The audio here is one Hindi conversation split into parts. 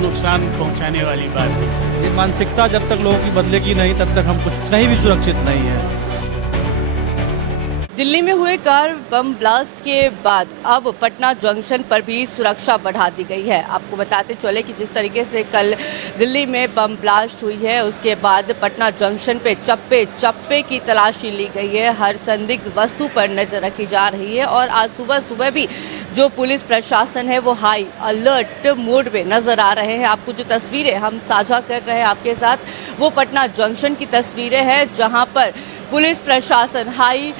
नुकसान पहुंचाने वाली बात है। ये मानसिकता जब तक लोगों की बदलेगी नहीं तब तक हम कुछ कहीं भी सुरक्षित नहीं है। दिल्ली में हुए कार बम ब्लास्ट के बाद अब पटना जंक्शन पर भी सुरक्षा बढ़ा दी गई है। आपको बताते चले कि जिस तरीके से कल दिल्ली में बम ब्लास्ट हुई है उसके बाद पटना जंक्शन पे चप्पे चप्पे की तलाशी ली गई है। हर संदिग्ध वस्तु पर नजर रखी जा रही है और आज सुबह सुबह भी जो पुलिस प्रशासन है वो हाई अलर्ट मोड पे नजर आ रहे हैं। आपको जो तस्वीरें हम साझा कर रहे हैं आपके साथ वो पटना जंक्शन की तस्वीरें हैं जहां पर पुलिस प्रशासन हाई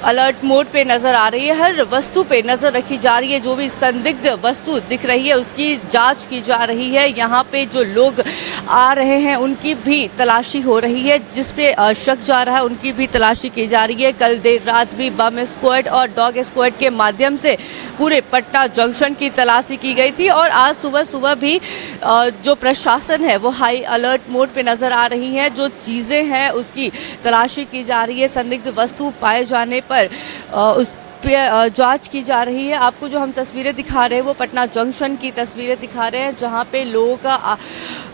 अलर्ट मोड पे नजर आ रही है। हर वस्तु पे नजर रखी जा रही है। जो भी संदिग्ध वस्तु दिख रही है उसकी जांच की जा रही है। यहाँ पे जो लोग आ रहे हैं उनकी भी तलाशी हो रही है। जिस पे शक जा रहा है उनकी भी तलाशी की जा रही है। कल देर रात भी बम स्क्वाड और डॉग स्क्वाड के माध्यम से पूरे पटना जंक्शन की तलाशी की गई थी और आज सुबह सुबह भी जो प्रशासन है वो हाई अलर्ट मोड पे नजर आ रही है। जो चीज़ें हैं उसकी तलाशी की जा रही है। संदिग्ध वस्तु पाए जाने पर उस पे जांच की जा रही है। आपको जो हम तस्वीरें दिखा रहे हैं वो पटना जंक्शन की तस्वीरें दिखा रहे हैं जहां पे लोगों का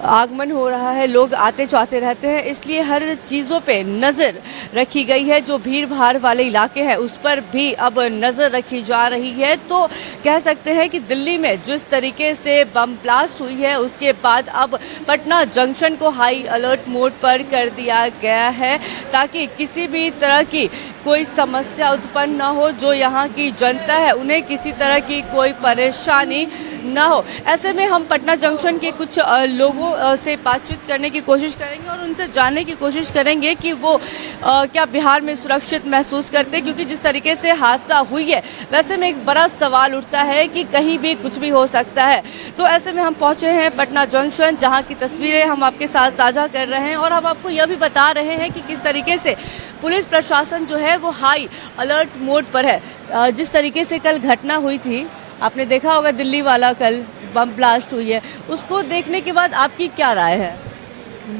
आगमन हो रहा है। लोग आते जाते रहते हैं इसलिए हर चीज़ों पे नज़र रखी गई है। जो भीड़ भाड़ वाले इलाके हैं उस पर भी अब नज़र रखी जा रही है। तो कह सकते हैं कि दिल्ली में जिस तरीके से बम ब्लास्ट हुई है उसके बाद अब पटना जंक्शन को हाई अलर्ट मोड पर कर दिया गया है ताकि किसी भी तरह की कोई समस्या उत्पन्न न हो। जो यहाँ की जनता है उन्हें किसी तरह की कोई परेशानी ना हो। ऐसे में हम पटना जंक्शन के कुछ लोगों से बातचीत करने की कोशिश करेंगे और उनसे जानने की कोशिश करेंगे कि वो क्या बिहार में सुरक्षित महसूस करते हैं, क्योंकि जिस तरीके से हादसा हुई है वैसे में एक बड़ा सवाल उठता है कि कहीं भी कुछ भी हो सकता है। तो ऐसे में हम पहुंचे हैं पटना जंक्शन जहां की तस्वीरें हम आपके साथ साझा कर रहे हैं और हम आपको यह भी बता रहे हैं कि किस तरीके से पुलिस प्रशासन जो है वो हाई अलर्ट मोड पर है। जिस तरीके से कल घटना हुई थी आपने देखा होगा, दिल्ली वाला कल बम ब्लास्ट हुई है, उसको देखने के बाद आपकी क्या राय है?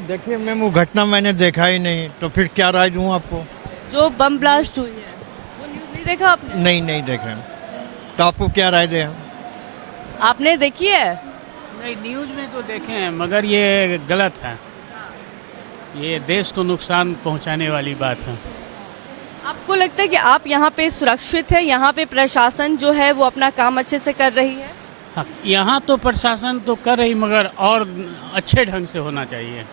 देखिए मैम, वो घटना मैंने देखा ही नहीं तो फिर क्या राय दूँ आपको। जो बम ब्लास्ट हुई है वो न्यूज़ नहीं देखा आपने? नहीं देखा तो आपको क्या राय दें। आपने देखी है? नहीं, न्यूज़ में तो देखे हैं मगर ये गलत है। ये देश को नुकसान पहुंचाने वाली बात है। आपको लगता है कि आप यहाँ पे सुरक्षित है, यहाँ पे प्रशासन जो है वो अपना काम अच्छे से कर रही है? हाँ, यहाँ तो प्रशासन तो कर रही मगर और अच्छे ढंग से होना चाहिए।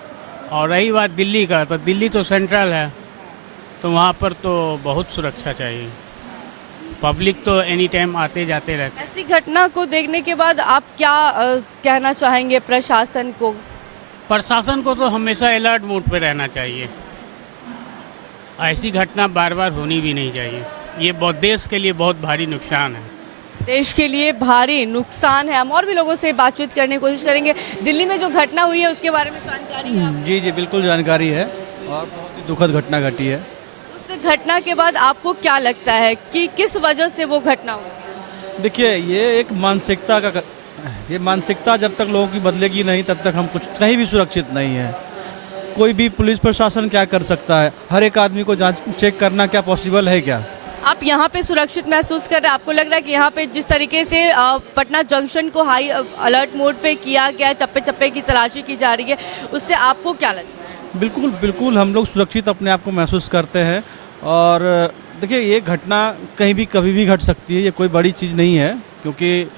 और रही बात दिल्ली का, तो दिल्ली तो सेंट्रल है तो वहाँ पर तो बहुत सुरक्षा चाहिए। पब्लिक तो एनी टाइम आते जाते रहते। ऐसी घटना को देखने के बाद आप क्या कहना चाहेंगे प्रशासन को? प्रशासन को तो हमेशा अलर्ट मोड पे रहना चाहिए। ऐसी घटना बार बार होनी भी नहीं चाहिए। ये बहुत देश के लिए बहुत भारी नुकसान है। देश के लिए भारी नुकसान है। हम और भी लोगों से बातचीत करने की कोशिश करेंगे। दिल्ली में जो घटना हुई है उसके बारे में जानकारी है आपको? जी बिल्कुल जानकारी है और बहुत ही दुखद घटना घटी है। उस घटना के बाद आपको क्या लगता है कि किस वजह से वो घटना हुई? देखिए ये मानसिकता जब तक लोगों की बदलेगी नहीं तब तक हम कुछ कहीं भी सुरक्षित नहीं है। कोई भी पुलिस प्रशासन क्या कर सकता है? हर एक आदमी को जांच चेक करना क्या पॉसिबल है क्या? आप यहाँ पे सुरक्षित महसूस कर रहे हैं? आपको लग रहा है कि यहाँ पे जिस तरीके से पटना जंक्शन को हाई अलर्ट मोड पे किया गया, चप्पे चप्पे की तलाशी की जा रही है, उससे आपको क्या लगता है? बिल्कुल हम लोग सुरक्षित अपने आप को महसूस करते हैं। और देखिए ये घटना कहीं भी कभी भी घट सकती है। ये कोई बड़ी चीज़ नहीं है क्योंकि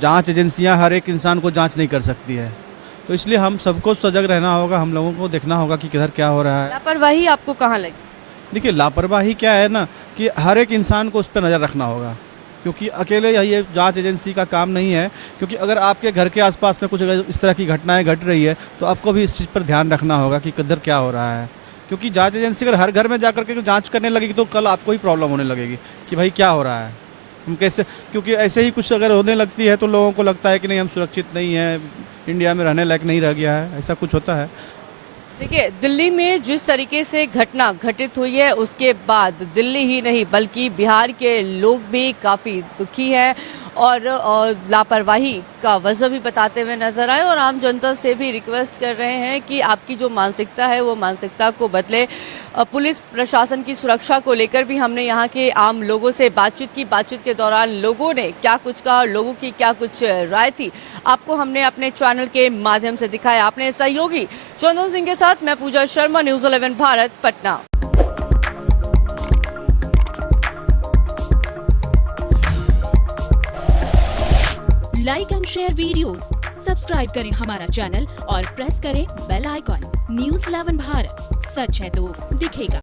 जांच एजेंसियां हर एक इंसान को जांच नहीं कर सकती है। तो इसलिए हम सबको सजग रहना होगा, हम लोगों को देखना होगा कि किधर क्या हो रहा है। लापरवाही आपको कहाँ लगी? देखिए लापरवाही क्या है ना कि हर एक इंसान को उस पर नज़र रखना होगा क्योंकि अकेले ये जांच एजेंसी का काम नहीं है। क्योंकि अगर आपके घर के आसपास में कुछ अगर इस तरह की घटनाएं घट रही है तो आपको भी इस चीज़ पर ध्यान रखना होगा कि किधर क्या हो रहा है। क्योंकि जांच एजेंसी अगर हर घर में जाकर के जांच करने लगेगी तो कल आपको ही प्रॉब्लम होने लगेगी कि भाई क्या हो रहा है, हम कैसे। क्योंकि ऐसे ही कुछ अगर होने लगती है तो लोगों को लगता है कि नहीं हम सुरक्षित नहीं है, इंडिया में रहने लायक नहीं रह गया है, ऐसा कुछ होता है। देखिए दिल्ली में जिस तरीके से घटना घटित हुई है उसके बाद दिल्ली ही नहीं बल्कि बिहार के लोग भी काफ़ी दुखी हैं और लापरवाही का वजह भी बताते हुए नजर आए और आम जनता से भी रिक्वेस्ट कर रहे हैं कि आपकी जो मानसिकता है वो मानसिकता को बदले। पुलिस प्रशासन की सुरक्षा को लेकर भी हमने यहाँ के आम लोगों से बातचीत की। बातचीत के दौरान लोगों ने क्या कुछ कहा, लोगों की क्या कुछ राय थी, आपको हमने अपने चैनल के माध्यम से दिखाया। अपने सहयोगी चंदन सिंह के साथ मैं Puja Sharma, news 11 Bharat, Patna. Like and share videos, subscribe करें हमारा चैनल और प्रेस करें बेल आइकॉन। न्यूज़ 11 भारत, सच है तो दिखेगा।